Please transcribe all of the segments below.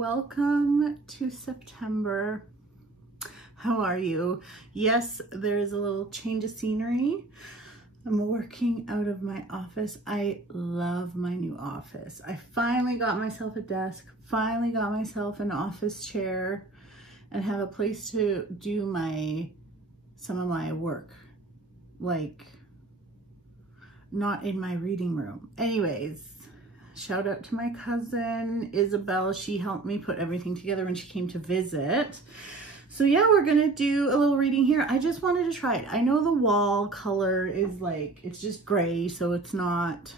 welcome to September. How are you? Yes, there is a little change of scenery. I'm working out of my office. I love my new office. I finally got myself a desk, finally got myself an office chair, and have a place to do some of my work. Like, not in my reading room. Anyways, shout out to my cousin Isabel. She helped me put everything together when she came to visit. So yeah, we're gonna do a little reading here. I just wanted to try it. I know the wall color is like, it's just gray, so it's not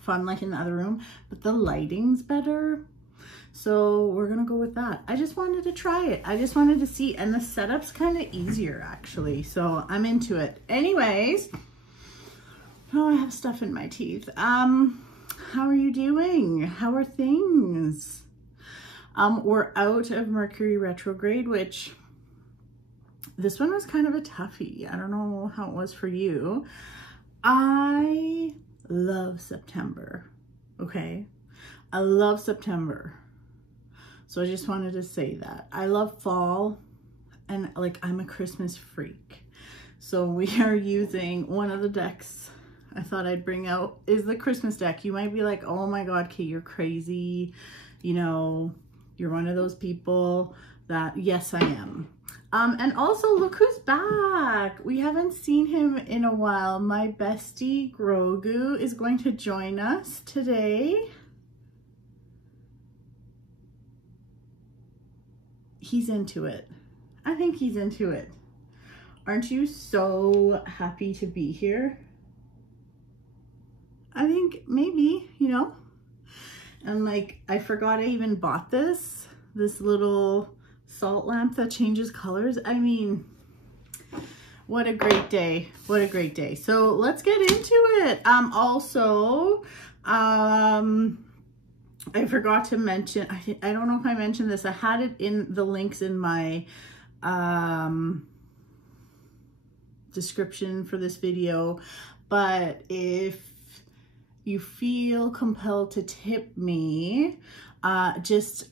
fun like in the other room, but the lighting's better. So we're gonna go with that. I just wanted to try it. I just wanted to see, and the setup's kind of easier actually, so I'm into it. Anyways, oh, I have stuff in my teeth. How are you doing? How are things? We're out of Mercury retrograde, which this one was kind of a toughie. I don't know how it was for you. I love September, okay? I love September. So I just wanted to say that. I love fall, and like I'm a Christmas freak. So we are using one of the decks I thought I'd bring out is the Christmas deck. You might be like, oh my God, Kate, you're crazy. You know, you're one of those people that, yes, I am. And also look who's back. We haven't seen him in a while. My bestie Grogu is going to join us today. He's into it. I think he's into it. Aren't you so happy to be here? I think maybe, you know, and like, I forgot I even bought this little salt lamp that changes colors. I mean, what a great day. What a great day. So let's get into it. I forgot to mention, I don't know if I mentioned this. I had it in the links in my description for this video, but if you feel compelled to tip me, just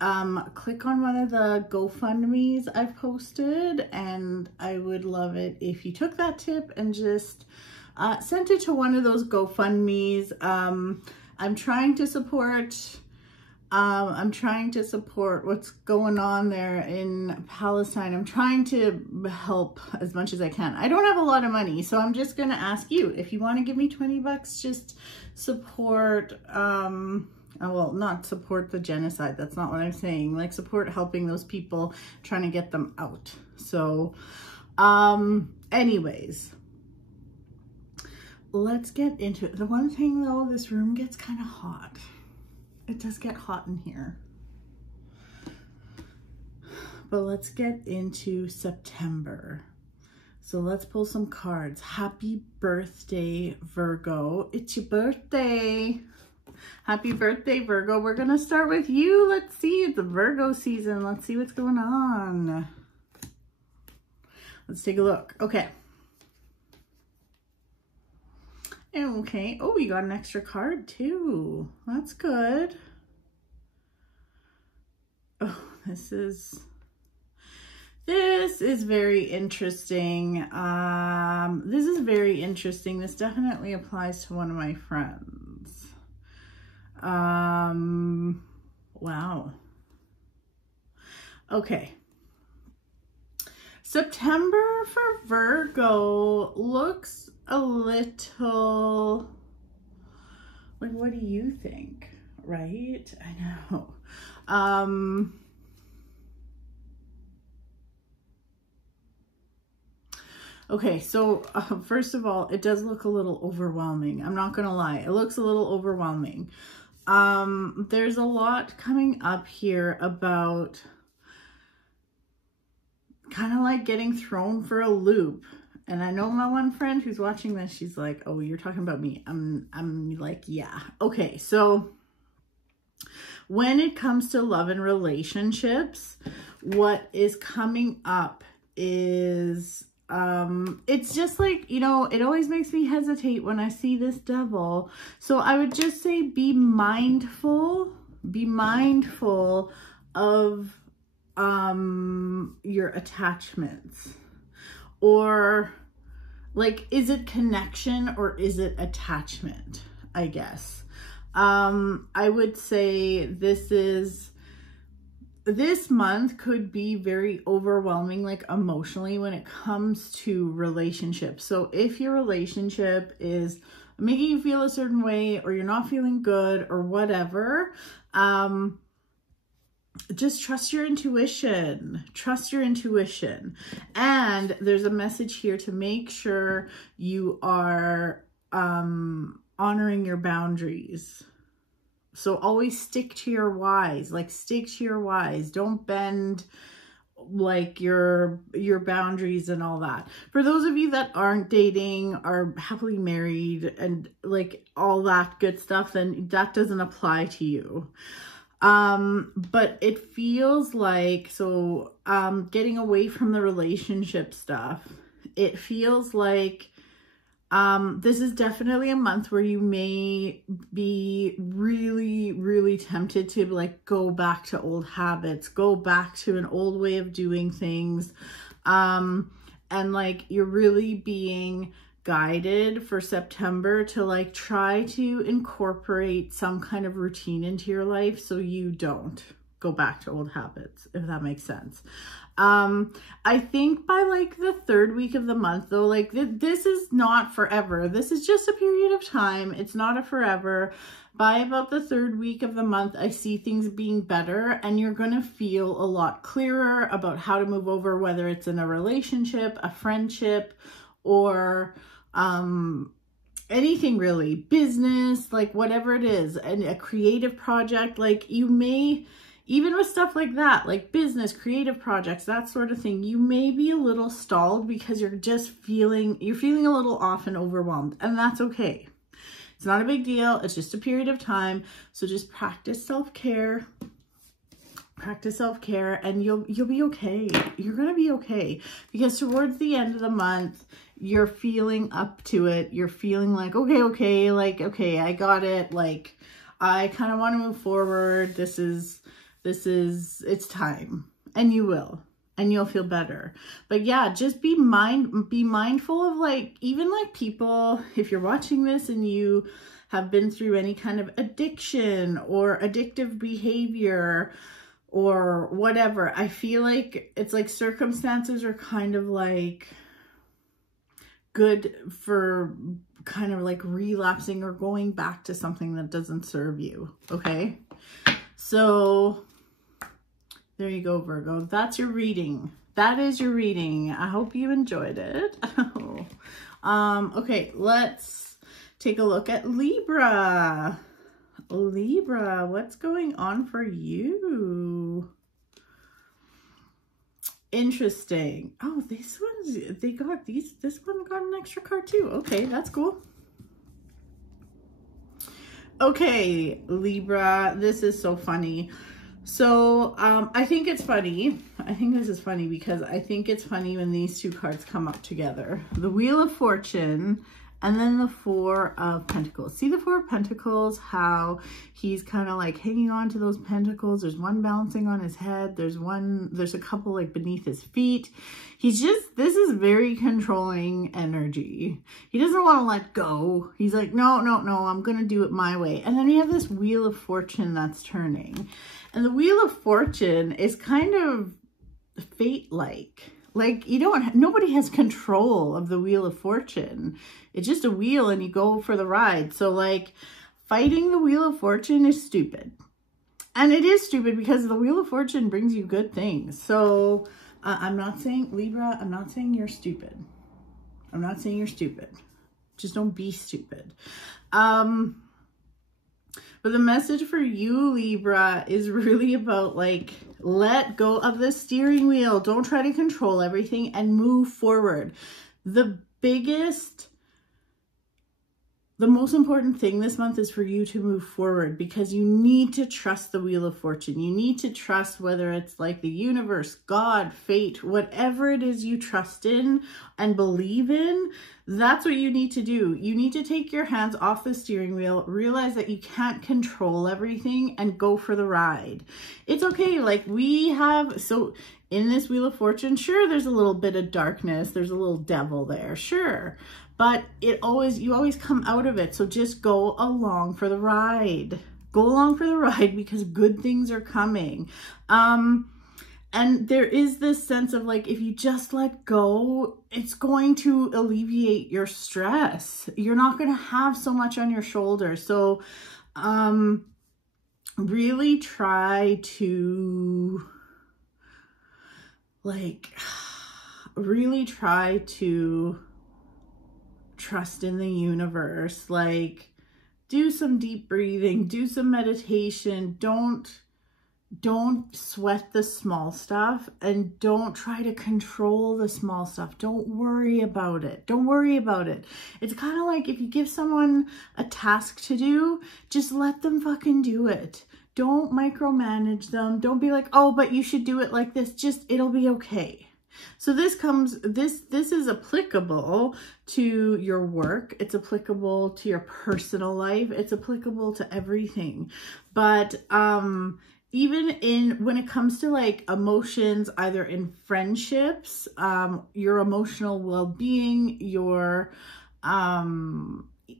click on one of the GoFundMes I've posted, and I would love it if you took that tip and just sent it to one of those GoFundMes. I'm trying to support what's going on there in Palestine. I'm trying to help as much as I can. I don't have a lot of money, so I'm just gonna ask you, if you want to give me 20 bucks, just support, well, not support the genocide. That's not what I'm saying. Like, support helping those people, trying to get them out. So, anyways, let's get into it. The one thing though, this room gets kind of hot. It does get hot in here. But let's get into September. So let's pull some cards. Happy birthday, Virgo. It's your birthday. Happy birthday, Virgo. We're gonna start with you. Let's see, it's the Virgo season. Let's see what's going on. Let's take a look. Okay. Okay. Oh, we got an extra card too. That's good. Oh, this is very interesting. This is very interesting. This definitely applies to one of my friends. Wow. Okay. September for Virgo looks a little like, what do you think? Right? I know. Okay, so first of all, it does look a little overwhelming. I'm not gonna lie, it looks a little overwhelming. There's a lot coming up here about kind of like getting thrown for a loop. And I know my one friend who's watching this, she's like, oh, you're talking about me. I'm like, yeah. Okay, so when it comes to love and relationships, what is coming up is, it's just like, you know, it always makes me hesitate when I see this devil. So I would just say be mindful of your attachments? Or like, is it connection or is it attachment? I guess. I would say this month could be very overwhelming, like emotionally, when it comes to relationships. So if your relationship is making you feel a certain way, or you're not feeling good or whatever, just trust your intuition. Trust your intuition. And there's a message here to make sure you are honoring your boundaries. So always stick to your whys. Like, stick to your whys. Don't bend like your boundaries and all that. For those of you that aren't dating, are happily married and like all that good stuff, then that doesn't apply to you. But it feels like, so, getting away from the relationship stuff, it feels like, this is definitely a month where you may be really, really tempted to like go back to old habits, go back to an old way of doing things. And like, you're really being guided for September to like try to incorporate some kind of routine into your life so you don't go back to old habits, if that makes sense. I think by like the third week of the month though, like this is not forever. This is just a period of time. It's not a forever. By about the third week of the month, I see things being better, and you're going to feel a lot clearer about how to move over, whether it's in a relationship, a friendship, or anything really, business, like whatever it is, and a creative project. Like, you may, even with stuff like that, like business, creative projects, that sort of thing, you may be a little stalled because you're feeling a little off and overwhelmed, and that's okay. It's not a big deal. It's just a period of time. So just practice self-care. Practice self-care, and you'll be okay. You're going to be okay, because towards the end of the month, you're feeling up to it. You're feeling like, okay, like, okay, I got it. Like, I kind of want to move forward. It's time, and you will, and you'll feel better. But yeah, just be mindful of like, even like people, if you're watching this and you have been through any kind of addiction or addictive behavior or whatever, I feel like it's like circumstances are kind of like good for kind of like relapsing or going back to something that doesn't serve you. Okay. So there you go, Virgo. That's your reading. That is your reading. I hope you enjoyed it. Okay, let's take a look at Libra. Libra, what's going on for you? Interesting. Oh, this one got an extra card too. Okay, that's cool. Okay, Libra, this is so funny. So, I think it's funny. I think this is funny because I think it's funny when these two cards come up together. The Wheel of Fortune and then the Four of Pentacles. See the Four of Pentacles, how he's kind of like hanging on to those pentacles. There's one bouncing on his head. There's a couple like beneath his feet. This is very controlling energy. He doesn't want to let go. He's like, no, I'm going to do it my way. And then we have this Wheel of Fortune that's turning. And the Wheel of Fortune is kind of fate-like. Like, nobody has control of the Wheel of Fortune. It's just a wheel and you go for the ride. So like, fighting the Wheel of Fortune is stupid. And it is stupid because the Wheel of Fortune brings you good things. So I'm not saying, Libra, I'm not saying you're stupid. I'm not saying you're stupid. Just don't be stupid. But the message for you, Libra, is really about like, let go of the steering wheel. Don't try to control everything and move forward. The biggest the most important thing this month is for you to move forward, because you need to trust the Wheel of Fortune. You need to trust, whether it's like the universe, God, fate, whatever it is you trust in and believe in, that's what you need to do. You need to take your hands off the steering wheel, realize that you can't control everything, and go for the ride. It's okay. Like we have, so in this Wheel of Fortune, sure, there's a little bit of darkness. There's a little devil there, sure. But you always come out of it. So just go along for the ride. Go along for the ride, because good things are coming. And there is this sense of like, if you just let go, it's going to alleviate your stress. You're not going to have so much on your shoulders. So really try to trust in the universe. Like, do some deep breathing, do some meditation. Don't sweat the small stuff, and don't try to control the small stuff. Don't worry about it. Don't worry about it. It's kind of like if you give someone a task to do, just let them fucking do it. Don't micromanage them. Don't be like, oh, but you should do it like this. Just, it'll be okay. So this is applicable to your work. It's applicable to your personal life. It's applicable to everything. But even when it comes to like emotions, either in friendships, your emotional well-being, your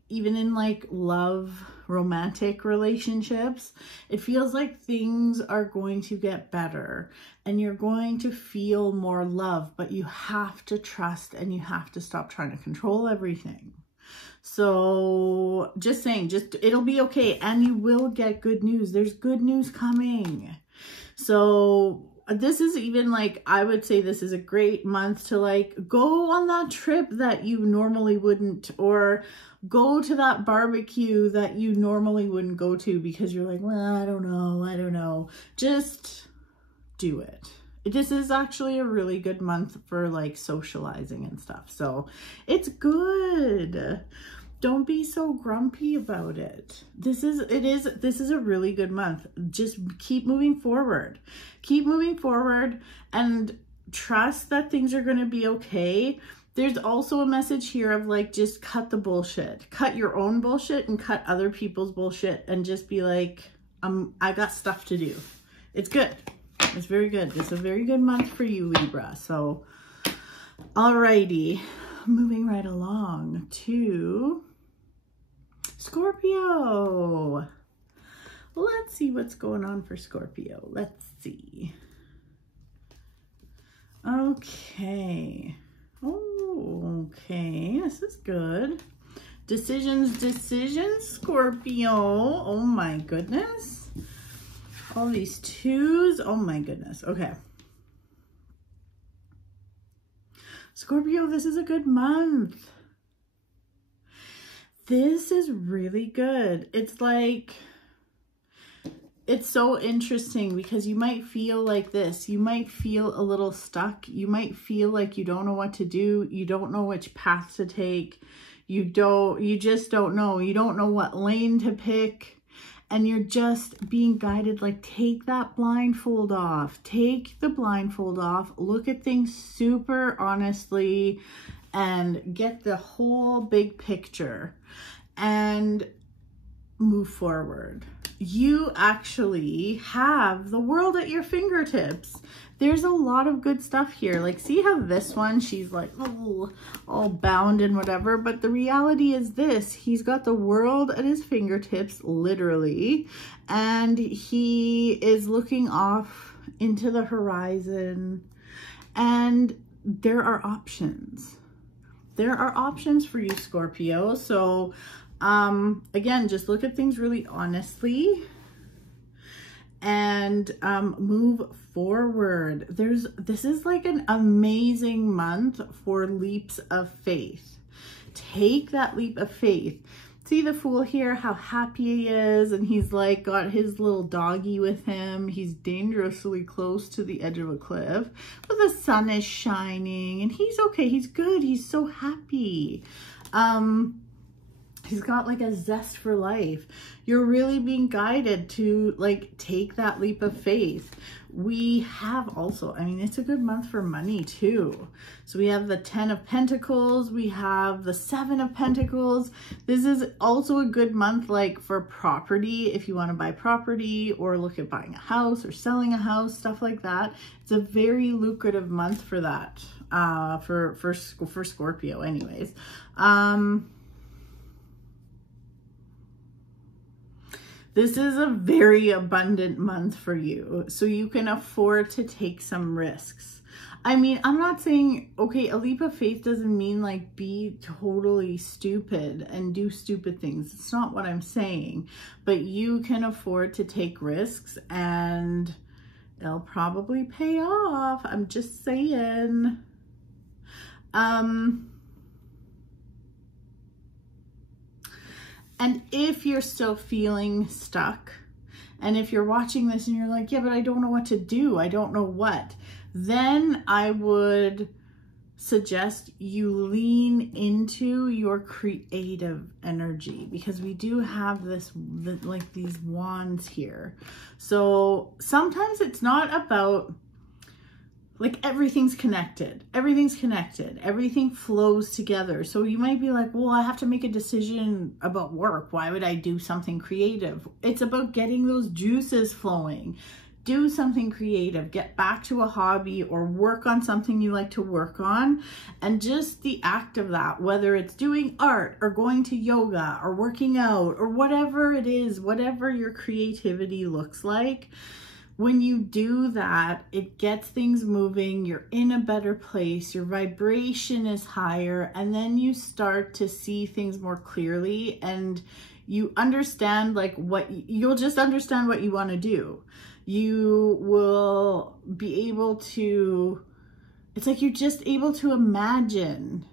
even in like love, romantic relationships, it feels like things are going to get better and you're going to feel more love, but you have to trust and you have to stop trying to control everything. So just saying, it'll be okay, and you will get good news. There's good news coming. So this is even like, I would say this is a great month to like go on that trip that you normally wouldn't, or go to that barbecue that you normally wouldn't go to because you're like, well, I don't know. Just do it. This is actually a really good month for like socializing and stuff. So it's good. Don't be so grumpy about it. This is a really good month. Just keep moving forward. Keep moving forward and trust that things are going to be okay. There's also a message here of like, just cut the bullshit. Cut your own bullshit and cut other people's bullshit, and just be like, I got stuff to do. It's good. It's very good. It's a very good month for you, Libra. So, alrighty. Moving right along to Scorpio. Let's see what's going on for Scorpio. Let's see. Okay. Oh, okay. This is good. Decisions, Scorpio. Oh my goodness. All these twos. Oh my goodness. Okay. Scorpio, this is a good month. This is really good. It's like, it's so interesting because you might feel like this. You might feel a little stuck. You might feel like you don't know what to do. You don't know which path to take. You just don't know. You don't know what lane to pick. And you're just being guided, like, take that blindfold off. Take the blindfold off. Look at things super honestly and get the whole big picture and move forward. You actually have the world at your fingertips. There's a lot of good stuff here. Like, see how this one, she's like, oh, all bound and whatever. But the reality is this, he's got the world at his fingertips, literally. And he is looking off into the horizon. And there are options. There are options for you, Scorpio. So, again, just look at things really honestly and move forward. This is like an amazing month for leaps of faith. Take that leap of faith. See the Fool here, how happy he is, and he's like got his little doggy with him. He's dangerously close to the edge of a cliff, but the sun is shining and he's okay. He's good. He's so happy. He's got like a zest for life. You're really being guided to like take that leap of faith. We have also, I mean, it's a good month for money too. So we have the 10 of Pentacles. We have the 7 of Pentacles. This is also a good month like for property. If you want to buy property or look at buying a house or selling a house, stuff like that. It's a very lucrative month for that, for Scorpio anyways. This is a very abundant month for you, so you can afford to take some risks. I mean, I'm not saying, okay, a leap of faith doesn't mean like be totally stupid and do stupid things. It's not what I'm saying, but you can afford to take risks and they'll probably pay off. I'm just saying. And if you're still feeling stuck, and if you're watching this and you're like, yeah, but I don't know what to do, I don't know what, then I would suggest you lean into your creative energy, because we do have this, like these wands here. So sometimes it's not about, like everything's connected. Everything's connected. Everything flows together. So you might be like, well, I have to make a decision about work. Why would I do something creative? It's about getting those juices flowing. Do something creative. Get back to a hobby or work on something you like to work on. And just the act of that, whether it's doing art or going to yoga or working out or whatever it is, whatever your creativity looks like, when you do that, it gets things moving, you're in a better place, your vibration is higher, and then you start to see things more clearly and you understand like you'll just understand what you want to do. You will be able to, it's like you're just able to imagine.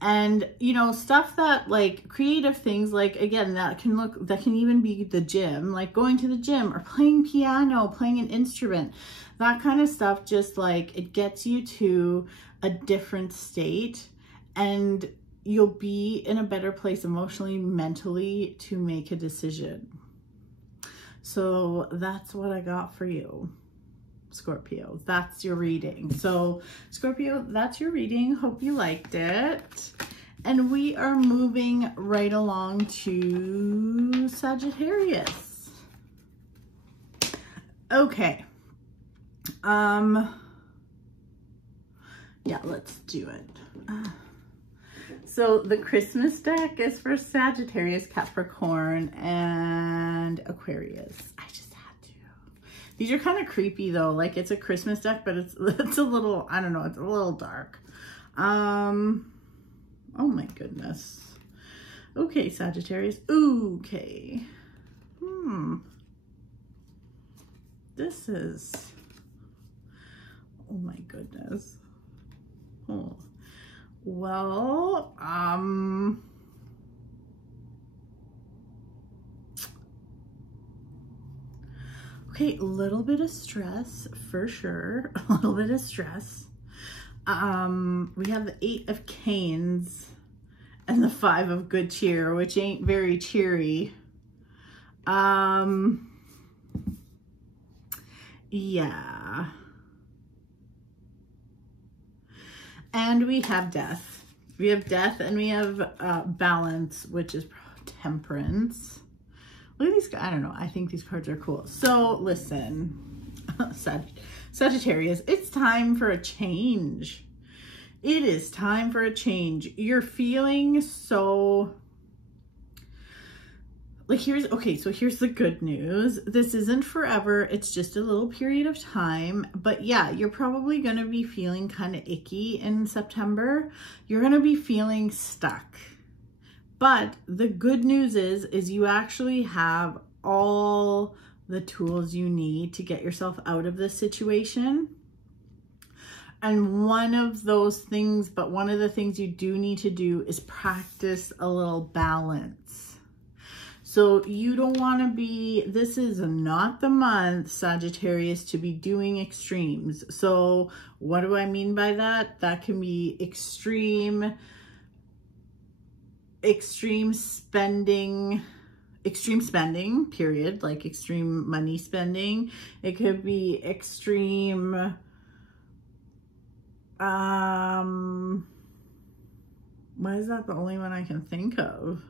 And, you know, stuff that like creative things, like, again, that can even be the gym, like going to the gym or playing piano, playing an instrument, that kind of stuff. Just like it gets you to a different state and you'll be in a better place emotionally, mentally to make a decision. So that's what I got for you, Scorpio. That's your reading. So Scorpio, that's your reading. Hope you liked it. And we are moving right along to Sagittarius. Okay. Yeah, let's do it. So the Christmas deck is for Sagittarius, Capricorn, and Aquarius. I just had to. These are kind of creepy though. Like it's a Christmas deck, but it's a little, I don't know, it's a little dark. Oh my goodness. Okay, Sagittarius. Okay. This is, oh my goodness. Oh. Well, okay, a little bit of stress for sure. A little bit of stress. We have the 8 of Canes and the 5 of Good Cheer, which ain't very cheery. Yeah. And we have death. We have death and we have balance, which is temperance. Look at these, I don't know, I think these cards are cool. So listen, Sagittarius, it's time for a change. It is time for a change. You're feeling so, like here's the good news. This isn't forever. It's just a little period of time. But yeah, you're probably going to be feeling kind of icky in September. You're going to be feeling stuck. But the good news is you actually have all the tools you need to get yourself out of this situation. And one of the things you do need to do is practice a little balance. So you don't want to be, this is not the month, Sagittarius, to be doing extremes. So what do I mean by that? That can be extreme extreme spending, period, like extreme money spending. It could be extreme, why is that the only one I can think of?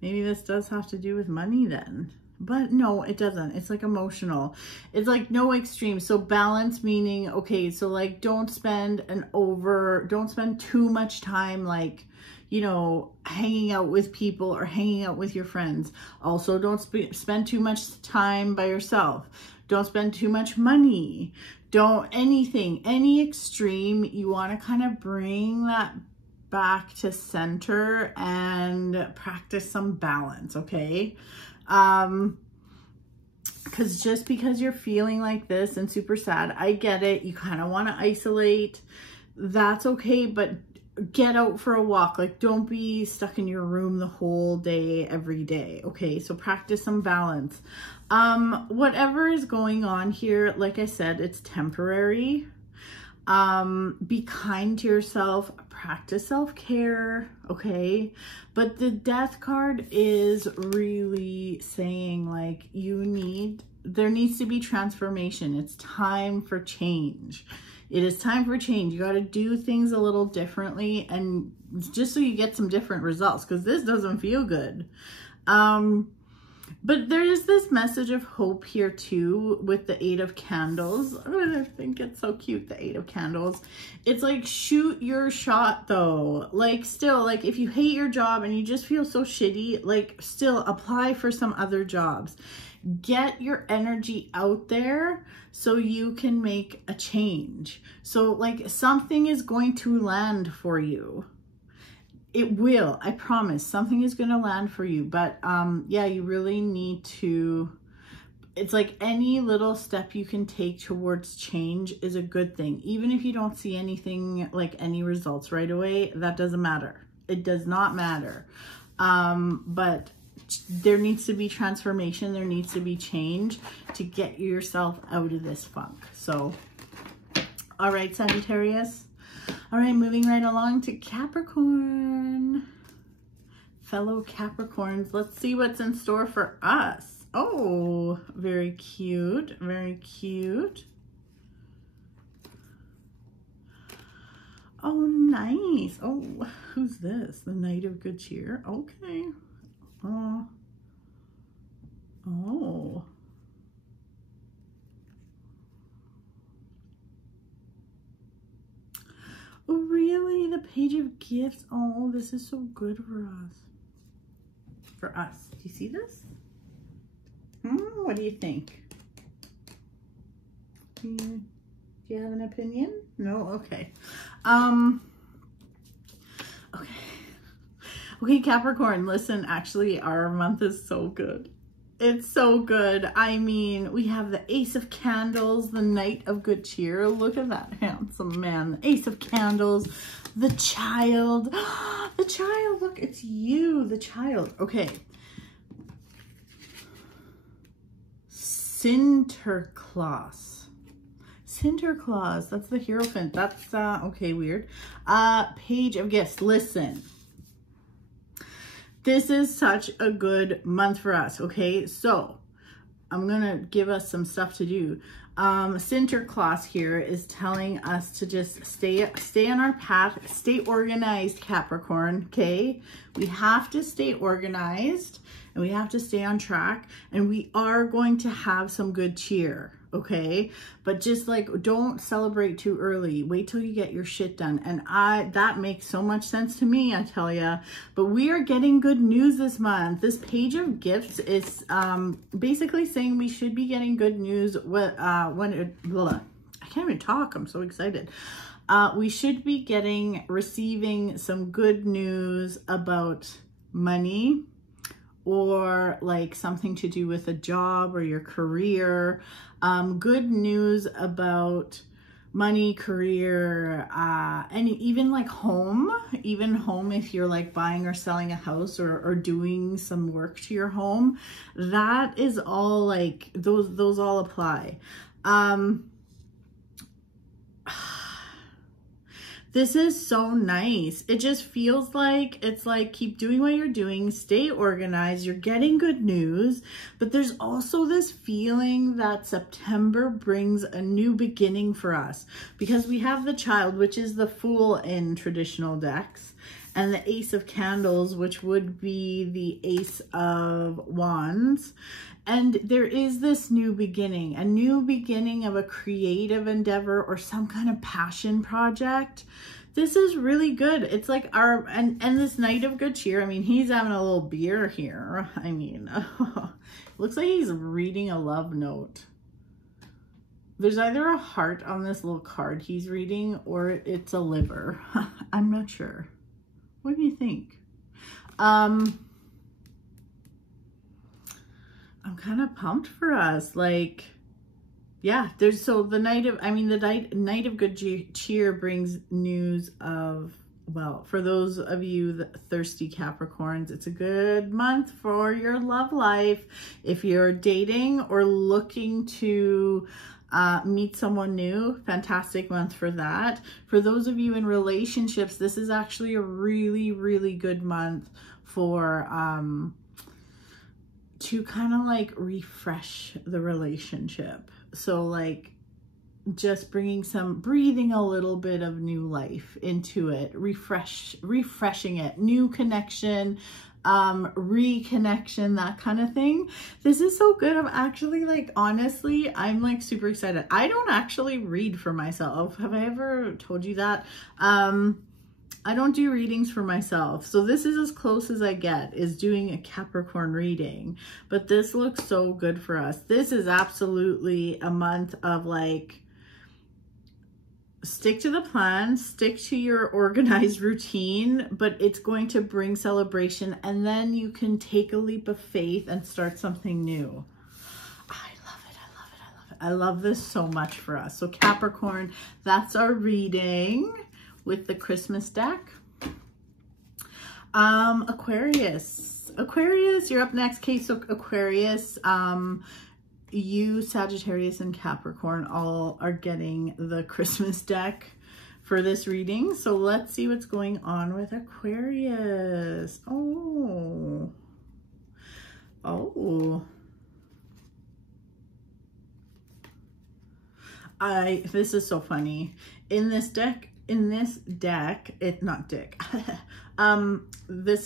Maybe this does have to do with money then. But no, it doesn't. It's like emotional. It's like no extreme. So balance meaning, okay, so like don't spend too much time like, you know, hanging out with people or hanging out with your friends. Also, don't spend too much time by yourself. Don't spend too much money. Any extreme, you want to kind of bring that back to center and practice some balance, okay? Because just because you're feeling like this and super sad, I get it. You kind of want to isolate. That's okay, but get out for a walk. Like, don't be stuck in your room the whole day, every day. Okay, so practice some balance. Whatever is going on here, like I said, it's temporary. Be kind to yourself, practice self-care, okay? But the Death card is really saying like there needs to be transformation. It's time for change. It is time for change. You got to do things a little differently, and just so you get some different results, because this doesn't feel good. But there is this message of hope here too with the 8 of Candles. Oh, I think it's so cute, the 8 of Candles. It's like, shoot your shot though. Like, still, like if you hate your job and you just feel so shitty, like still apply for some other jobs. Get your energy out there so you can make a change. So like something is going to land for you. It will, I promise, something is going to land for you. But yeah, you really need to, it's like any little step you can take towards change is a good thing. Even if you don't see anything, like any results right away, that doesn't matter. It does not matter. But there needs to be transformation. There needs to be change to get yourself out of this funk. So, all right, Sagittarius. All right, moving right along to Capricorn. Fellow Capricorns, let's see what's in store for us. Oh, very cute, very cute. Oh, nice. Oh, who's this? The Knight of Good Cheer. Okay. Oh. Oh, really? The Page of Gifts. Oh, this is so good for us. For us. Do you see this? What do you think? Do you have an opinion? No? Okay. Okay, Capricorn, listen, actually, our month is so good. It's so good. I mean, we have the Ace of Candles, the Knight of Good Cheer. Look at that handsome man. The Ace of Candles, the Child. The Child, look, it's you, the Child. Okay. Sinterklaas. Sinterklaas, that's the Hierophant. That's, okay, weird. Page of Gifts, listen. This is such a good month for us, okay? So, I'm going to give us some stuff to do. Sinterklaas here is telling us to just stay on our path, stay organized, Capricorn, okay? We have to stay organized, and we have to stay on track, and we are going to have some good cheer, okay? But just like, don't celebrate too early. Wait till you get your shit done. And that makes so much sense to me, I tell ya. But we are getting good news this month. This Page of Gifts is basically saying we should be getting good news when I can't even talk. I'm so excited. We should be receiving some good news about money, or like something to do with a job or your career. Good news about money, career, and even like home, if you're like buying or selling a house or doing some work to your home, that is all like, those all This is so nice. It just feels like, it's like, keep doing what you're doing, stay organized, you're getting good news, but there's also this feeling that September brings a new beginning for us, because we have the Child, which is the Fool in traditional decks, and the Ace of Candles, which would be the Ace of Wands. And there is this new beginning, a new beginning of a creative endeavor or some kind of passion project. This is really good. It's like our, and this Knight of Good Cheer, I mean, he's having a little beer here. I mean, looks like he's reading a love note. There's either a heart on this little card he's reading, or it's a liver. I'm not sure. What do you think? I'm kind of pumped for us. Like, yeah, there's, so the Knight of, I mean, the Knight of Good Cheer brings news of, well, for those of you that thirsty Capricorns, it's a good month for your love life. If you're dating or looking to meet someone new, fantastic month for that. For those of you in relationships, this is actually a really, really good month for to kind of like refresh the relationship. So like just breathing a little bit of new life into it, refreshing it, new connection, reconnection, that kind of thing. This is so good. I'm actually like, honestly, I'm like super excited. I don't actually read for myself. Have I ever told you that? I don't do readings for myself. So this is as close as I get, is doing a Capricorn reading, but this looks so good for us. This is absolutely a month of like, stick to the plan, stick to your organized routine, but it's going to bring celebration, and then you can take a leap of faith and start something new. I love it. I love it. I love it. I love this so much for us. So Capricorn, that's our reading with the Christmas deck. Aquarius, you're up next, Kate. So Aquarius, you, Sagittarius, and Capricorn all are getting the Christmas deck for this reading. So let's see what's going on with Aquarius. Oh. This is so funny. In this deck, this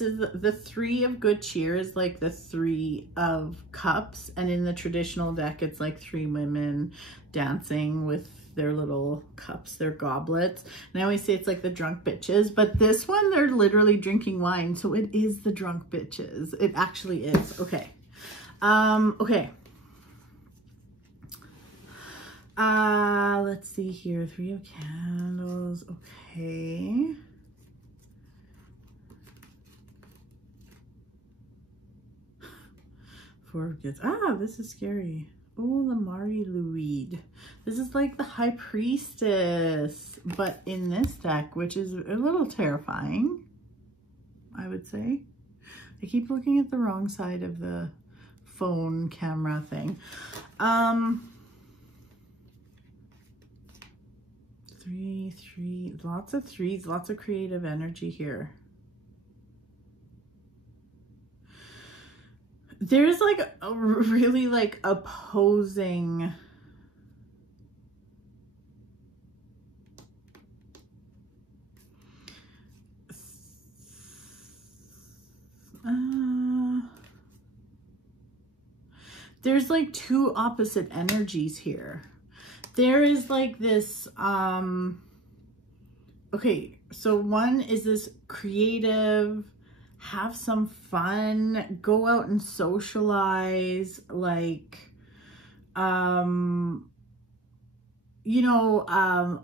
is the Three of Good Cheer is like the Three of Cups, and in the traditional deck it's like three women dancing with their little cups, their goblets, and I always say it's like the drunk bitches, but this one they're literally drinking wine, so it is the drunk bitches. It actually is. Okay. Let's see here. Three of Candles. Okay. Four of Goods. This is scary. Oh, the Mari Louide. This is like the High Priestess, but in this deck, which is a little terrifying, I would say. I keep looking at the wrong side of the phone camera thing. Three, lots of threes, lots of creative energy here. There's like a really like opposing there's like two opposite energies here. There is like this, okay, so one is this creative, have some fun, go out and socialize, like, you know,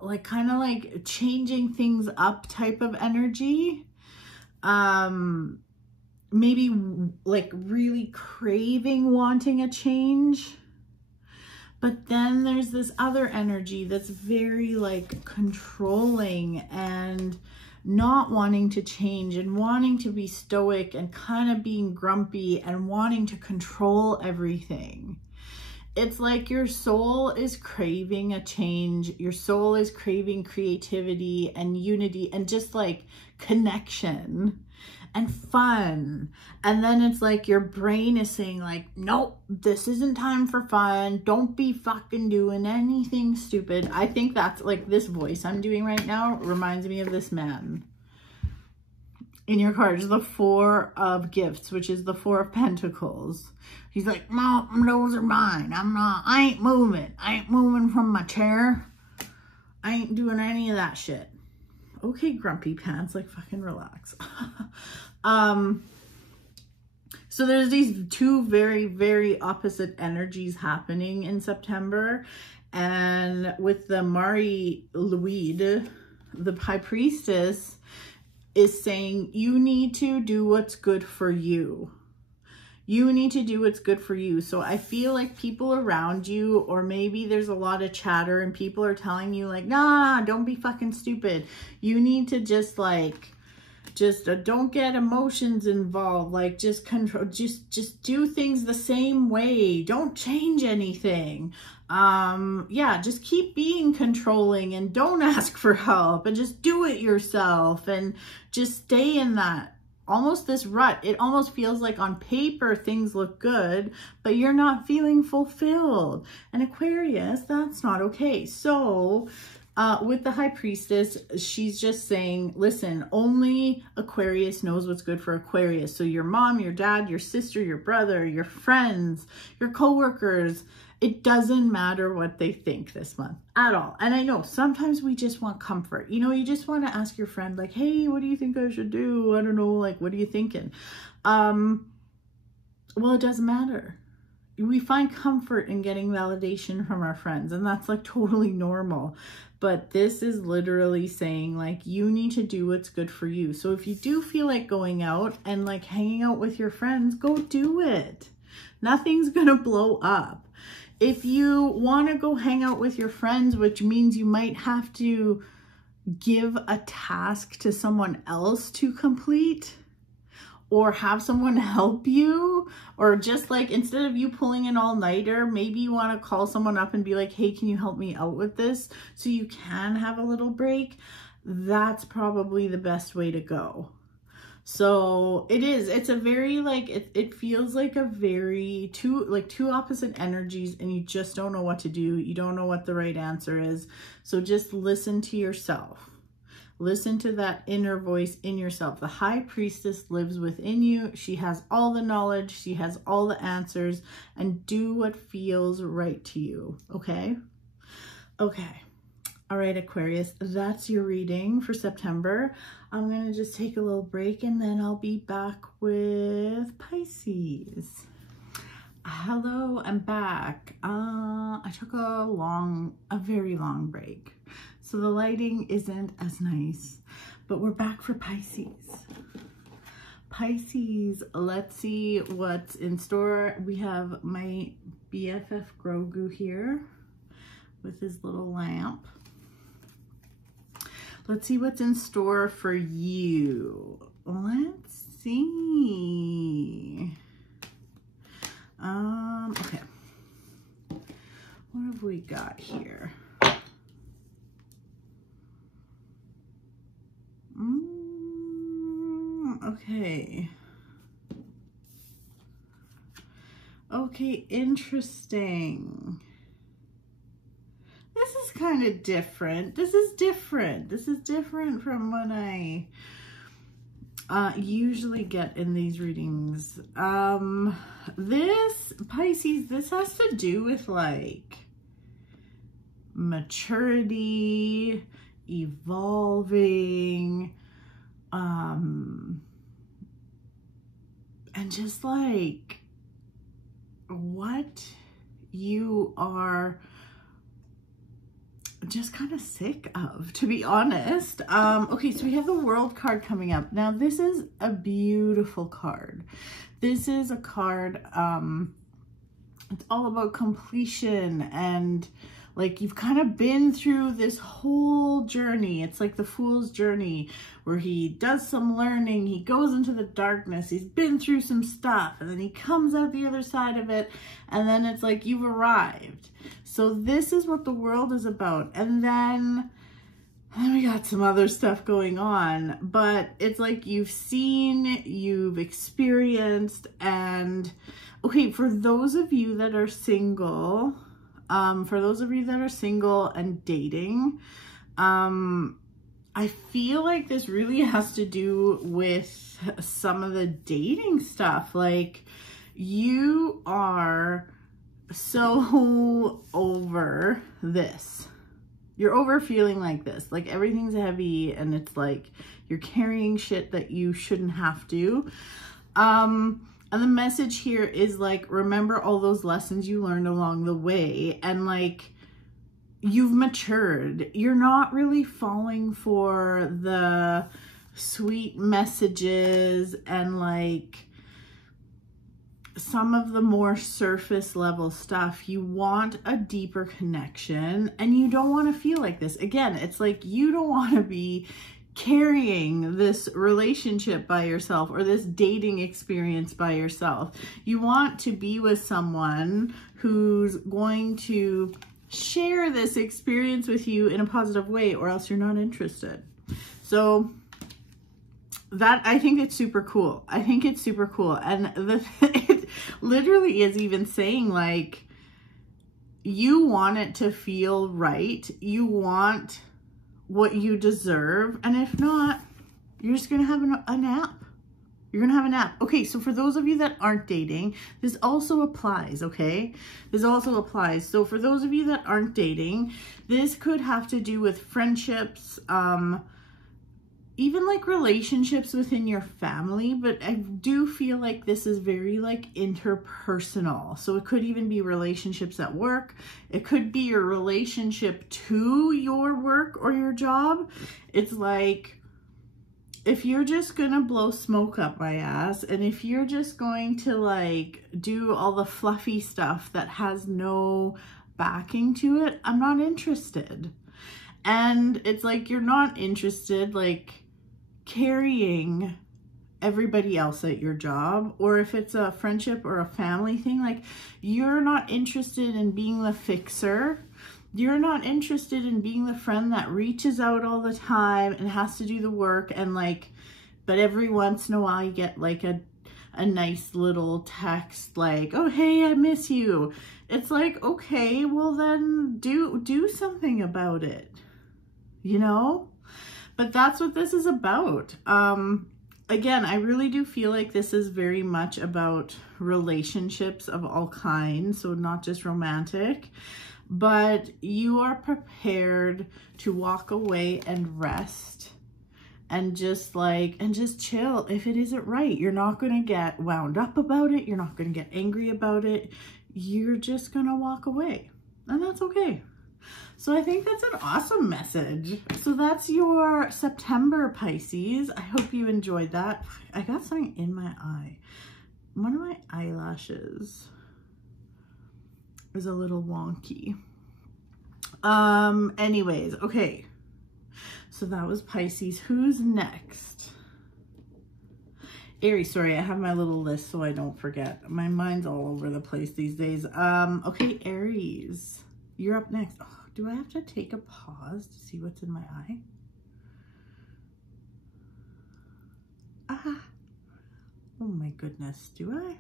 like kind of like changing things up type of energy. Maybe like really craving, wanting a change. But then there's this other energy that's very like controlling and not wanting to change and wanting to be stoic and kind of being grumpy and wanting to control everything. it's like your soul is craving a change. Your soul is craving creativity and unity and just like connection and fun. And then it's like your brain is saying like, nope, this isn't time for fun. Don't be fucking doing anything stupid. I think that's like this voice I'm doing right now reminds me of this man. In your cards, the Four of Gifts, which is the Four of Pentacles. He's like, Mom, those are mine. I ain't moving. I ain't moving from my chair. I ain't doing any of that shit. Okay, grumpy pants, like fucking relax. So there's these two very, very opposite energies happening in September. And with the Mari Luide, the High Priestess, is saying you need to do what's good for you. You need to do what's good for you. So I feel like people around you, or maybe there's a lot of chatter and people are telling you like, nah, don't be fucking stupid. You need to just like, don't get emotions involved. Like just control, just do things the same way. Don't change anything. Yeah, just keep being controlling and don't ask for help and just do it yourself and just stay in that, almost this rut. It almost feels like on paper things look good, but you're not feeling fulfilled. And Aquarius, that's not okay. So with the High Priestess, she's just saying, listen, only Aquarius knows what's good for Aquarius. So your mom, your dad, your sister, your brother, your friends, your coworkers, it doesn't matter what they think this month at all. And I know sometimes we just want comfort. You know, you just want to ask your friend like, hey, what do you think I should do? I don't know. Like, what are you thinking? Well, it doesn't matter. We find comfort in getting validation from our friends, and that's like totally normal. But this is literally saying like, you need to do what's good for you. So if you do feel like going out and like hanging out with your friends, go do it. Nothing's going to blow up. If you want to go hang out with your friends, which means you might have to give a task to someone else to complete, or have someone help you, or just like, instead of you pulling an all-nighter, maybe you want to call someone up and be like, hey, can you help me out with this so you can have a little break? That's probably the best way to go. So it's a very like, it feels like a very two opposite energies, and you just don't know what to do. You don't know what the right answer is. So just listen to yourself. Listen to that inner voice in yourself. The High Priestess lives within you. She has all the knowledge. She has all the answers, and do what feels right to you. Okay? Okay. All right, Aquarius, that's your reading for September. I'm going to just take a little break and then I'll be back with Pisces. Hello, I'm back. I took a very long break. So the lighting isn't as nice, but we're back for Pisces. Pisces, let's see what's in store. We have my BFF Grogu here with his little lamp. Let's see what's in store for you. Let's see. Okay. What have we got here? Okay. Okay, interesting. This is kind of different. This is different. This is different from what I usually get in these readings. This, Pisces, this has to do with like maturity, evolving, and just like what you are just kind of sick of, to be honest. Okay, so we have the World card coming up. Now, this is a beautiful card. This is a card, it's all about completion and Like you've kind of been through this whole journey. It's like the fool's journey where he does some learning, he goes into the darkness, he's been through some stuff, and then he comes out the other side of it, and then it's like you've arrived. So this is what the world is about. And then we got some other stuff going on, but it's like you've seen, you've experienced, and okay, for those of you that are single, and dating, I feel like this really has to do with some of the dating stuff. Like you are so over this. You're over feeling like this, like everything's heavy and it's like you're carrying shit that you shouldn't have to. And the message here is like, remember all those lessons you learned along the way, and like you've matured. You're not really falling for the sweet messages and like some of the more surface level stuff. You want a deeper connection, and you don't want to feel like this. Again, it's like you don't want to be carrying this relationship by yourself or this dating experience by yourself. You want to be with someone who's going to share this experience with you in a positive way, or else you're not interested. So that, I think it's super cool. I think it's super cool. And it literally is even saying like, you want it to feel right. You want what you deserve. And if not, you're just going to have a nap. You're going to have a nap. Okay, so for those of you that aren't dating, this also applies, okay? This also applies. So for those of you that aren't dating, this could have to do with friendships, even like relationships within your family, but I do feel like this is very like interpersonal. So it could even be relationships at work. It could be your relationship to your work or your job. It's like, if you're just gonna blow smoke up my ass, and if you're just going to like do all the fluffy stuff that has no backing to it, I'm not interested. And it's like, you're not interested like carrying everybody else at your job, or if it's a friendship or a family thing, like you're not interested in being the fixer. You're not interested in being the friend that reaches out all the time and has to do the work, and like, but every once in a while you get like a nice little text like, oh, hey, I miss you. It's like, okay, well then do something about it, you know? But that's what this is about. Again, I really do feel like this is very much about relationships of all kinds, so not just romantic, but you are prepared to walk away and rest and just chill if it isn't right. You're not going to get wound up about it. You're not going to get angry about it. You're just going to walk away, and that's okay. So I think that's an awesome message. So that's your September, Pisces. I hope you enjoyed that. I got something in my eye. One of my eyelashes is a little wonky. Anyways, okay. So that was Pisces. Who's next? Aries. Sorry, I have my little list so I don't forget. My mind's all over the place these days. Okay, Aries. You're up next. Oh, do I have to take a pause to see what's in my eye? Ah. Oh my goodness. Do I?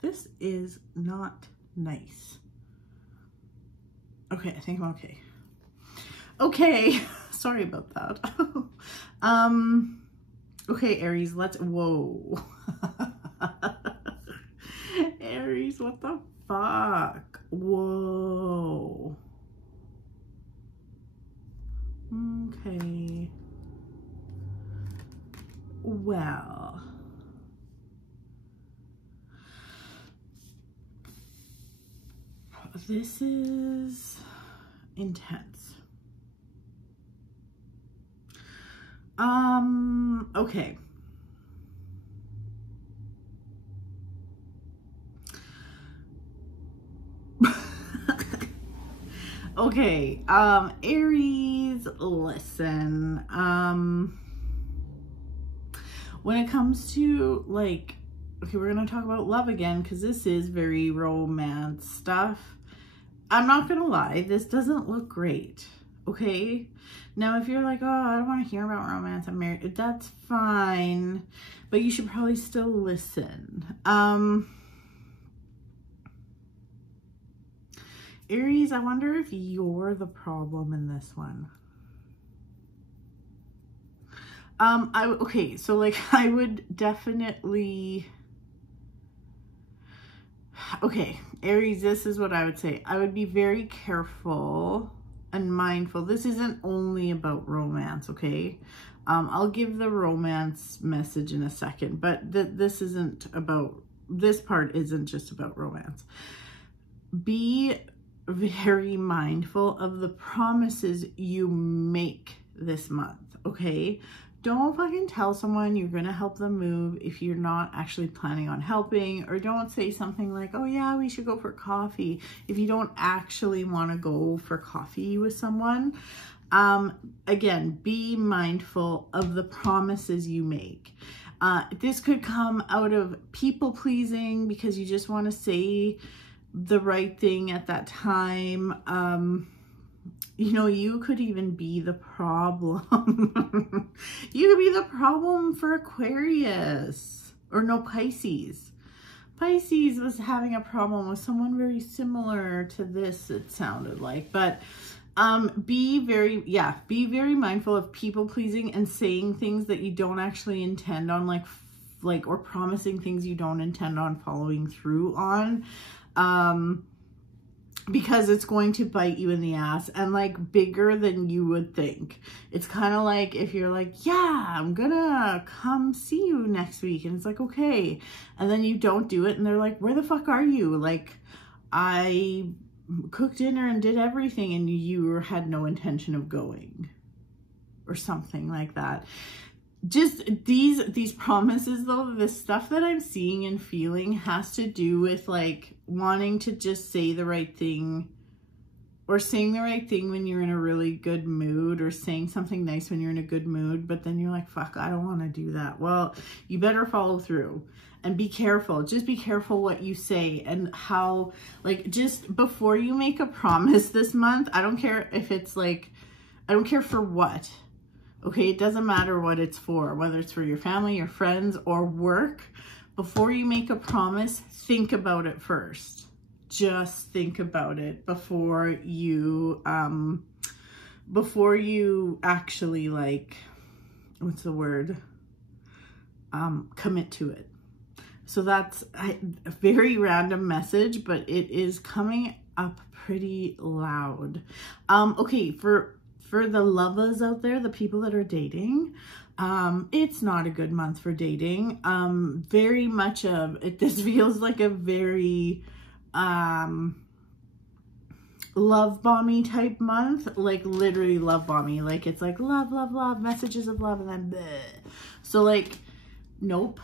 This is not nice. Okay, I think I'm okay. Okay. Sorry about that. Okay, Aries, whoa. Aries, what the fuck? Whoa. Okay. Well. This is intense. Okay. Okay, Aries, listen, when it comes to, like, okay, we're going to talk about love again, because this is very romance stuff. I'm not going to lie, this doesn't look great, okay? Now, if you're like, oh, I don't want to hear about romance, I'm married, that's fine, but you should probably still listen. Aries, I wonder if you're the problem in this one. Okay, so like I would definitely, okay, Aries, this is what I would say. I would be very careful and mindful. This isn't only about romance, okay? I'll give the romance message in a second, but this part isn't just about romance. Be very mindful of the promises you make this month, okay? Don't fucking tell someone you're gonna help them move if you're not actually planning on helping, or don't say something like, oh yeah, we should go for coffee, if you don't actually want to go for coffee with someone. Again, be mindful of the promises you make. This could come out of people pleasing because you just want to say the right thing at that time. You know, you could even be the problem. You could be the problem for Aquarius, or no, Pisces. Pisces was having a problem with someone very similar to this, it sounded like. But be very mindful of people pleasing and saying things that you don't actually intend on, like or promising things you don't intend on following through on. Because it's going to bite you in the ass, and like bigger than you would think. It's kind of like if you're like, yeah, I'm gonna come see you next week, and it's like, okay, and then you don't do it, and they're like, where the fuck are you? Like, I cooked dinner and did everything, and you had no intention of going, or something like that. Just these promises though, the stuff that I'm seeing and feeling has to do with like wanting to just say the right thing, or saying the right thing when you're in a really good mood, or saying something nice when you're in a good mood, but then you're like, fuck, I don't want to do that. Well, you better follow through and be careful. Just be careful what you say and how, like, just before you make a promise this month, I don't care if it's like, I don't care for what. Okay, it doesn't matter what it's for, whether it's for your family, your friends, or work. Before you make a promise, think about it first. Just think about it before you actually, like, what's the word? Commit to it. So that's a very random message, but it is coming up pretty loud. Okay, for the lovers out there, the people that are dating, it's not a good month for dating. Very much of it, this feels like a very love bomby type month, like literally love bomby. Like it's like love, love, love, messages of love, and then bleh. So like, nope.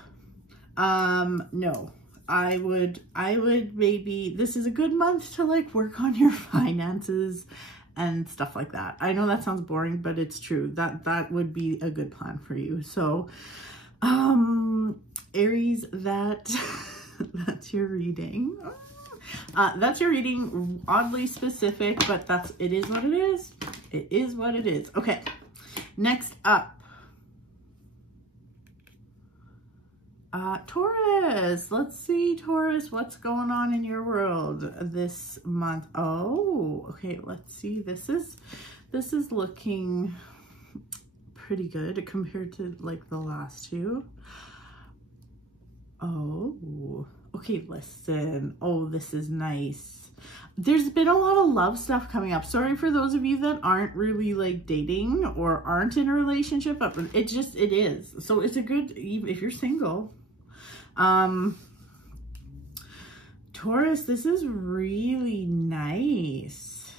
No. I would maybe, this is a good month to like work on your finances and stuff like that. I know that sounds boring, but it's true. That would be a good plan for you. So, Aries, that's your reading. That's your reading, oddly specific, but it is what it is. It is what it is. Okay, next up. Taurus, let's see, Taurus, what's going on in your world this month? Oh, okay, let's see. This is looking pretty good compared to like the last two. Oh, okay, listen. Oh, this is nice. There's been a lot of love stuff coming up. Sorry for those of you that aren't really like dating or aren't in a relationship, but it is. So it's a good, if you're single. Taurus, this is really nice.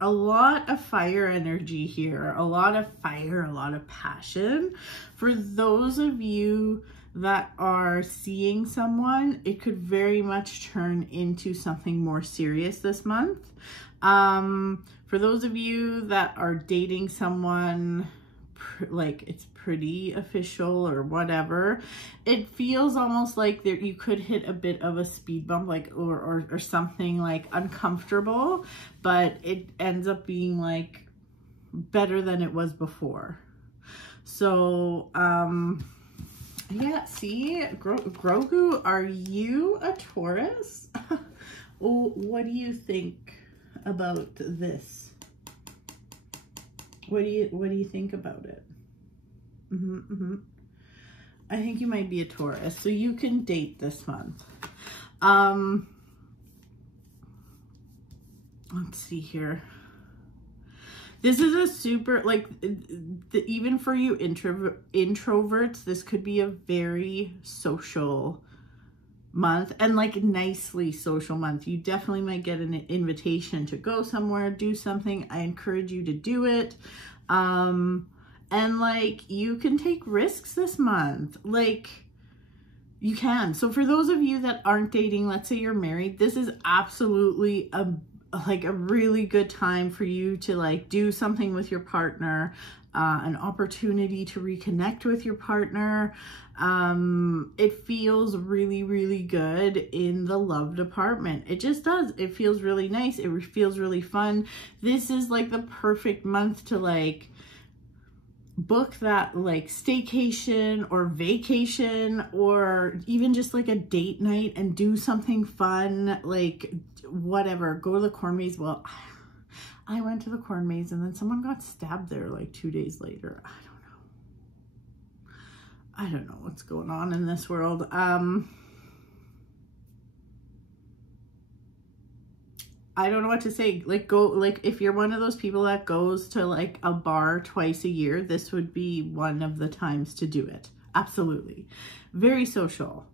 A lot of fire energy here. A lot of fire, a lot of passion. For those of you that are seeing someone, it could very much turn into something more serious this month. For those of you that are dating someone, like it's pretty official or whatever, it feels almost like there you could hit a bit of a speed bump, like or something like uncomfortable, but it ends up being like better than it was before. So yeah, see, Grogu, are you a Taurus? Oh, what do you think about this? What do you think about it? I think you might be a Taurus, so you can date this month. Let's see here. This is a super, like, even for you introverts, this could be a very social month, and like nicely social month. You definitely might get an invitation to go somewhere, do something. I encourage you to do it. And like, you can take risks this month. Like, you can. So for those of you that aren't dating, let's say you're married, this is absolutely a really good time for you to like do something with your partner, an opportunity to reconnect with your partner. It feels really, really good in the love department. It just does. It feels really nice. It feels really fun. This is like the perfect month to like book that like staycation or vacation, or even just like a date night and do something fun, like whatever. Go to the corn maze. Well, I went to the corn maze and then someone got stabbed there like 2 days later. I don't know what's going on in this world. I don't know what to say. Like, go, like, if you're one of those people that goes to like a bar twice a year, this would be one of the times to do it. Absolutely. Very social.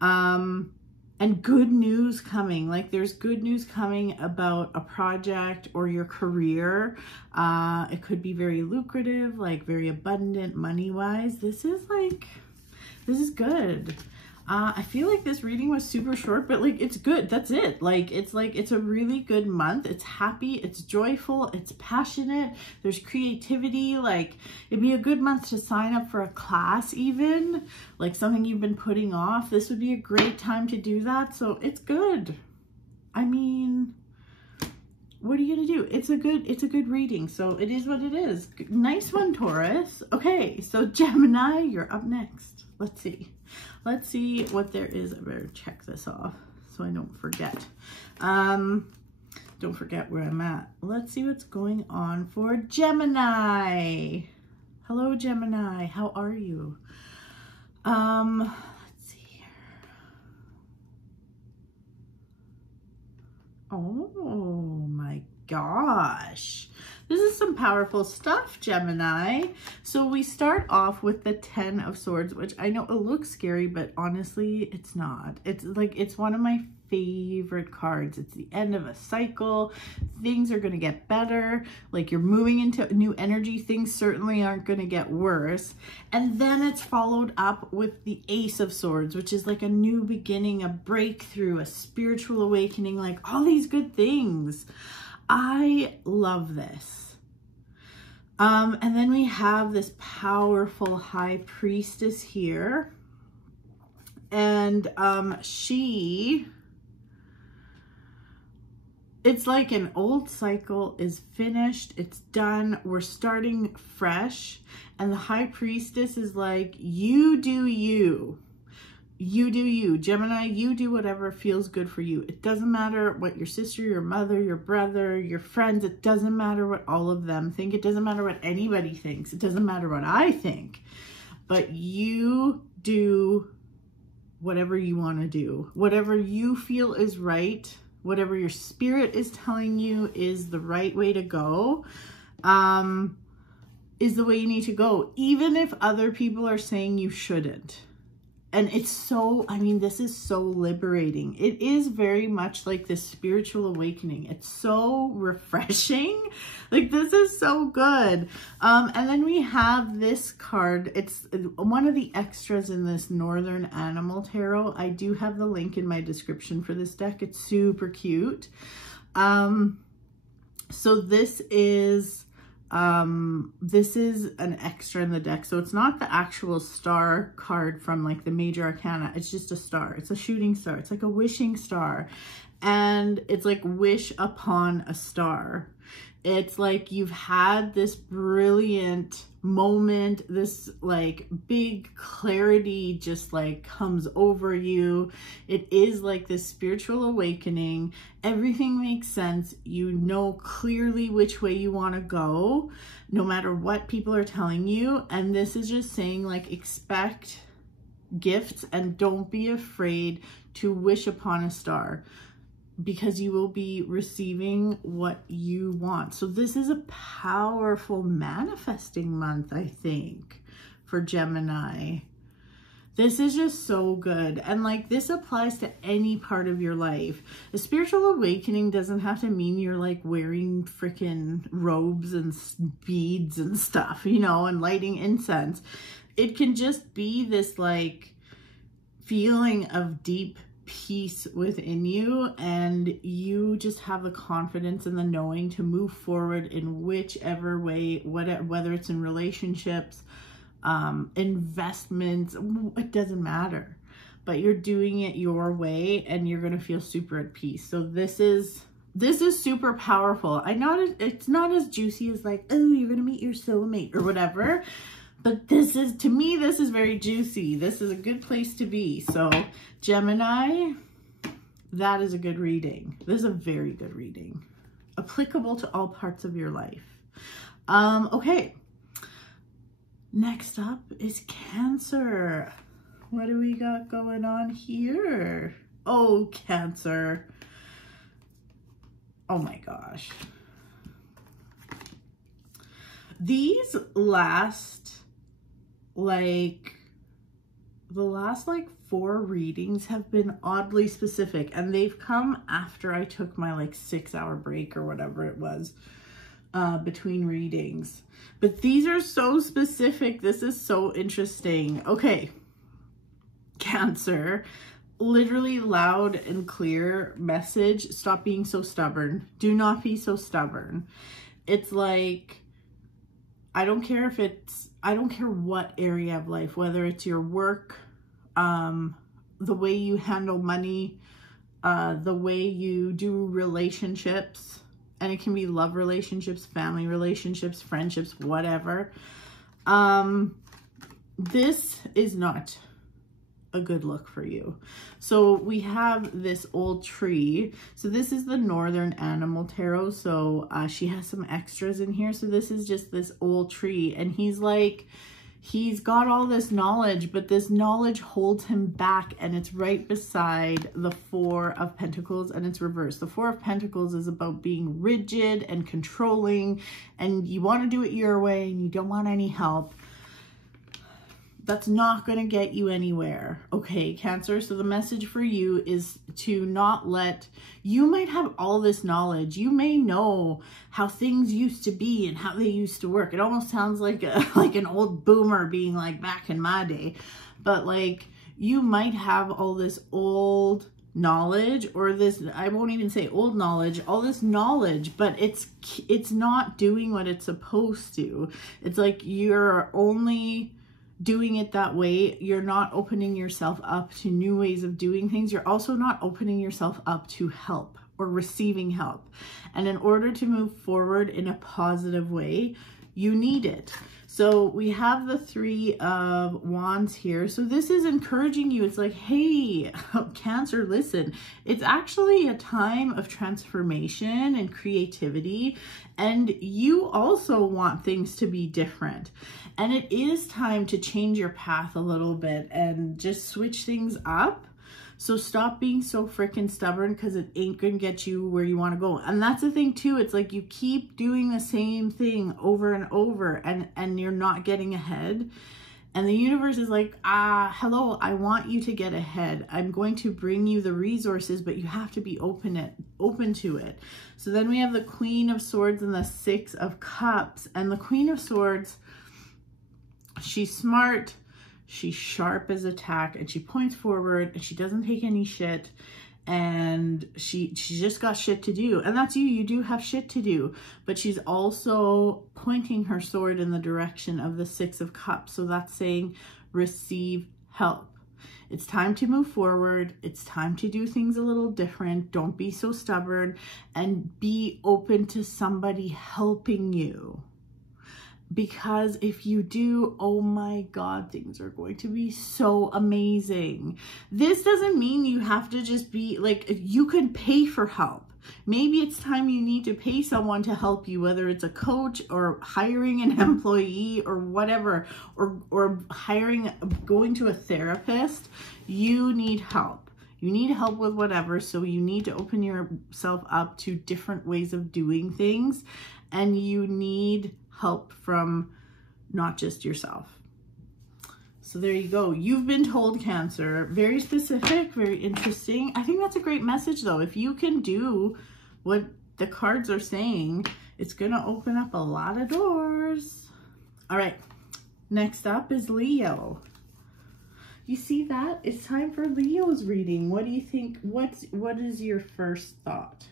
And good news coming. Like, there's good news coming about a project or your career. It could be very lucrative, like very abundant money-wise. This is good. I feel like this reading was super short, but like, it's good. That's it. Like, it's a really good month. It's happy, it's joyful, it's passionate. There's creativity. Like, it'd be a good month to sign up for a class, even like something you've been putting off. This would be a great time to do that. So it's good. I mean, what are you gonna do? It's a good reading. So it is what it is. Nice one, Taurus. Okay, so Gemini, you're up next. Let's see what there is. I better check this off so I don't forget. Don't forget where I'm at. Let's see what's going on for Gemini. Hello, Gemini. How are you? Let's see here. Oh my gosh. This is some powerful stuff, Gemini. So we start off with the 10 of Swords, which I know it looks scary, but honestly, it's not. It's like, it's one of my favorite cards. It's the end of a cycle. Things are going to get better. Like, you're moving into new energy. Things certainly aren't going to get worse. And then it's followed up with the Ace of Swords, which is like a new beginning, a breakthrough, a spiritual awakening, like all these good things. I love this. And then we have this powerful High Priestess here. And it's like an old cycle is finished. It's done. We're starting fresh. And the High Priestess is like, you do you. You do you. Gemini, you do whatever feels good for you. It doesn't matter what your sister, your mother, your brother, your friends, it doesn't matter what all of them think. It doesn't matter what anybody thinks. It doesn't matter what I think. But you do whatever you want to do. Whatever you feel is right. Whatever your spirit is telling you is the right way to go. Is the way you need to go. Even if other people are saying you shouldn't. And it's so, I mean, this is so liberating. It is very much like this spiritual awakening. It's so refreshing. Like, this is so good. And then we have this card. It's one of the extras in this Northern Animal Tarot. I do have the link in my description for this deck. It's super cute. So this is an extra in the deck. So it's not the actual star card from like the major arcana. It's just a star. It's a shooting star. It's like a wishing star. And it's like wish upon a star. It's like you've had this brilliant moment, this like big clarity just like comes over you. It is like this spiritual awakening. Everything makes sense. You know clearly which way you want to go, no matter what people are telling you. And this is just saying like expect gifts and don't be afraid to wish upon a star, because you will be receiving what you want. So this is a powerful manifesting month, I think, for Gemini. This is just so good. And like this applies to any part of your life. A spiritual awakening doesn't have to mean you're like wearing freaking robes and beads and stuff, you know, and lighting incense. It can just be this like feeling of deep peace within you, and you just have the confidence and the knowing to move forward in whichever way, whether it's in relationships, investments, it doesn't matter, but you're doing it your way and you're going to feel super at peace. So this is super powerful. I know it's not as juicy as like, oh, you're going to meet your soulmate or whatever, but this is, to me, this is very juicy. This is a good place to be. So Gemini, that is a good reading. This is a very good reading. Applicable to all parts of your life. Okay. Next up is Cancer. What do we got going on here? Oh, Cancer. Oh my gosh. These last, the last 4 readings have been oddly specific, and they've come after I took my 6-hour break or whatever it was between readings. But these are so specific. This is so interesting. Okay, Cancer, literally loud and clear message. Stop being so stubborn. Do not be so stubborn. It's like, I don't care what area of life, whether it's your work, the way you handle money, the way you do relationships, and it can be love relationships, family relationships, friendships, whatever. This is not a good look for you. So we have this old tree. So this is the Northern Animal Tarot. So she has some extras in here. So this is just this old tree, and he's got all this knowledge, but this knowledge holds him back, and it's right beside the 4 of Pentacles, and it's reversed. The 4 of Pentacles is about being rigid and controlling, and you want to do it your way and you don't want any help. That's not going to get you anywhere. Okay, Cancer. So the message for you is to not you might have all this knowledge. You may know how things used to be and how they used to work. It almost sounds like an old boomer being like, back in my day. But you might have all this old knowledge, or this, I won't even say old knowledge, all this knowledge, but it's not doing what it's supposed to. It's like you're only doing it that way. You're not opening yourself up to new ways of doing things. You're also not opening yourself up to help or receiving help. And in order to move forward in a positive way, you need it. So we have the 3 of Wands here. So this is encouraging you. It's like, hey, Cancer, listen, it's actually a time of transformation and creativity. And you also want things to be different. And it is time to change your path a little bit and just switch things up. So stop being so freaking stubborn, because it ain't gonna get you where you want to go. And that's the thing too. It's like you keep doing the same thing over and over, and you're not getting ahead. And the universe is like, hello, I want you to get ahead. I'm going to bring you the resources, but you have to be open to it. So then we have the Queen of Swords and the 6 of Cups. And the Queen of Swords, she's smart, she's sharp as a tack, and she points forward, and she doesn't take any shit. and she's just got shit to do. And that's you. You do have shit to do. But she's also pointing her sword in the direction of the Six of Cups. So that's saying receive help. It's time to move forward. It's time to do things a little different. Don't be so stubborn, and be open to somebody helping you. Because if you do, oh my God, things are going to be so amazing. This doesn't mean you have to just be like, you can pay for help. Maybe it's time you need to pay someone to help you, whether it's a coach or hiring an employee or whatever, or going to a therapist. You need help. You need help with whatever. So you need to open yourself up to different ways of doing things, and you need help from not just yourself. So there you go. You've been told, Cancer. Very specific, very interesting. I think that's a great message though. If you can do what the cards are saying, it's going to open up a lot of doors. All right. Next up is Leo. You see that? It's time for Leo's reading. What do you think? What is your first thought?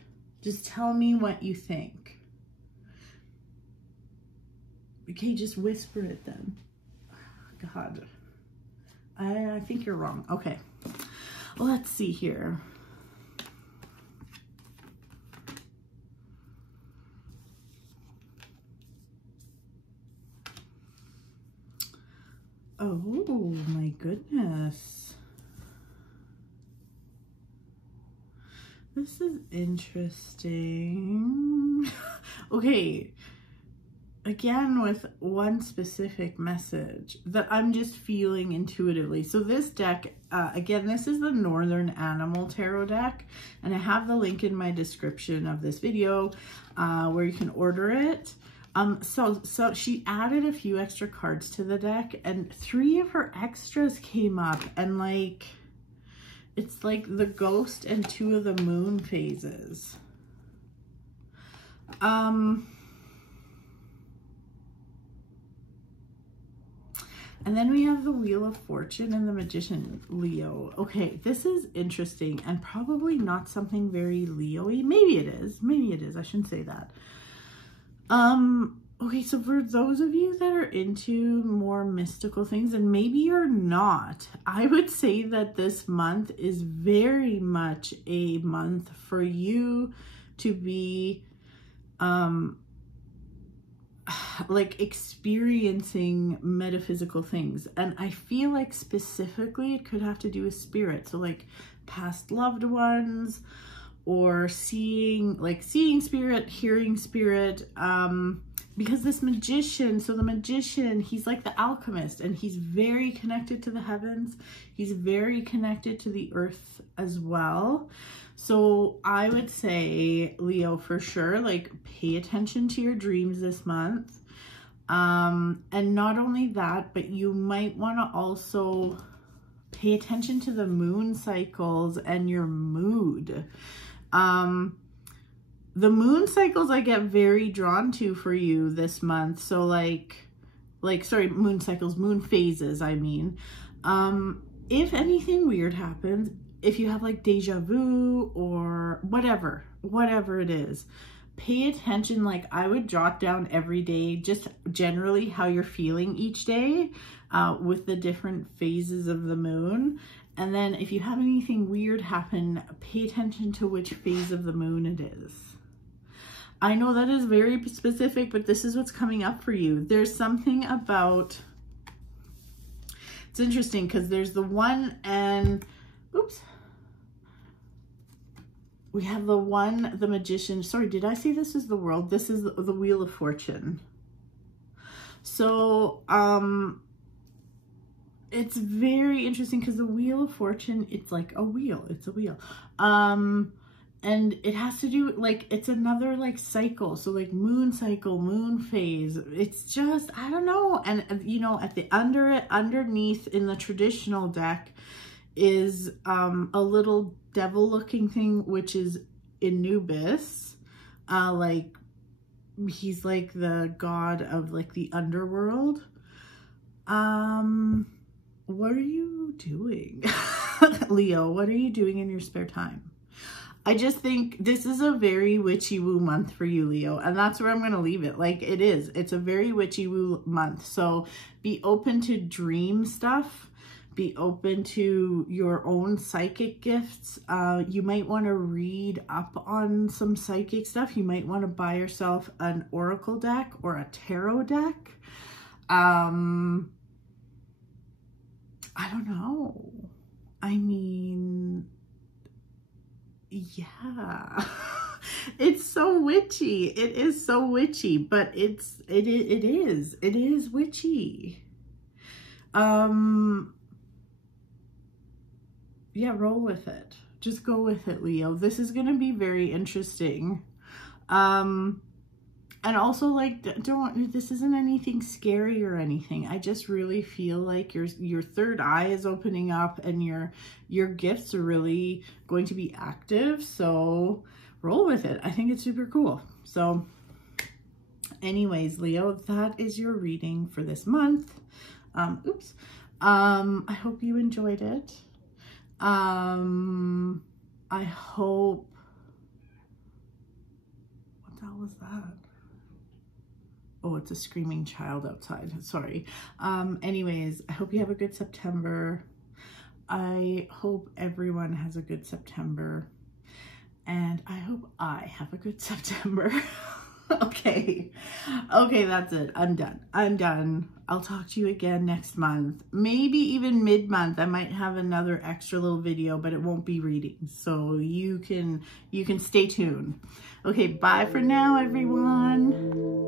Just tell me what you think. Okay, just whisper it then. God. I think you're wrong. Okay. Well, let's see here. Oh my goodness. This is interesting. Okay. Again, with one specific message that I'm just feeling intuitively. So this deck, again, this is the Northern Animal Tarot deck, and I have the link in my description of this video where you can order it. So she added a few extra cards to the deck, and 3 of her extras came up, and like, it's like the Ghost and 2 of the Moon phases. And then we have the Wheel of Fortune and the Magician, Leo. Okay, this is interesting and probably not something very Leo-y. Maybe it is. Maybe it is. I shouldn't say that. Okay, so for those of you that are into more mystical things, and maybe you're not, I would say that this month is very much a month for you to be like experiencing metaphysical things. And I feel like specifically it could have to do with spirit. So like past loved ones, or seeing spirit, hearing spirit, because this magician, so the magician, he's like the alchemist, and he's very connected to the heavens. He's very connected to the earth as well. So I would say, Leo, for sure, like, pay attention to your dreams this month. And not only that, but you might want to also pay attention to the moon cycles and your mood. The moon cycles I get very drawn to for you this month. So sorry, moon cycles, moon phases, I mean. If anything weird happens, if you have like deja vu or whatever it is, pay attention. Like, I would jot down every day, just generally how you're feeling each day with the different phases of the moon. And then if you have anything weird happen, pay attention to which phase of the moon it is. I know that is very specific, but this is what's coming up for you. There's something about, it's interesting because there's the one, and oops, we have the one, the magician. Sorry, did I say this is the world? This is the Wheel of Fortune. So it's very interesting because the Wheel of Fortune, it's like a wheel. It's a wheel. And it has to do, like, it's another like cycle. So like moon cycle, moon phase. It's just, I don't know. And you know, at the underneath in the traditional deck is a little devil looking thing, which is Anubis. Like, he's like the god of like the underworld. What are you doing? Leo, what are you doing in your spare time? I just think this is a very witchy woo month for you, Leo, and that's where I'm going to leave it. Like, it is. It's a very witchy woo month. So be open to dream stuff. Be open to your own psychic gifts. You might want to read up on some psychic stuff. You might want to buy yourself an oracle deck or a tarot deck. I don't know. I mean, yeah, it's so witchy. It is so witchy, but it is witchy. Yeah, roll with it. Just go with it, Leo. This is going to be very interesting. And also, like, this isn't anything scary or anything. I just really feel like your third eye is opening up and your gifts are really going to be active. So roll with it. I think it's super cool. So anyways, Leo, that is your reading for this month. I hope you enjoyed it. I hope, what the hell was that? Oh, it's a screaming child outside. Sorry. Anyways, I hope you have a good September. I hope everyone has a good September. And I hope I have a good September. Okay. Okay, that's it. I'm done. I'm done. I'll talk to you again next month. Maybe even mid-month. I might have another extra little video, but it won't be readings. So you can stay tuned. Okay, bye for now, everyone.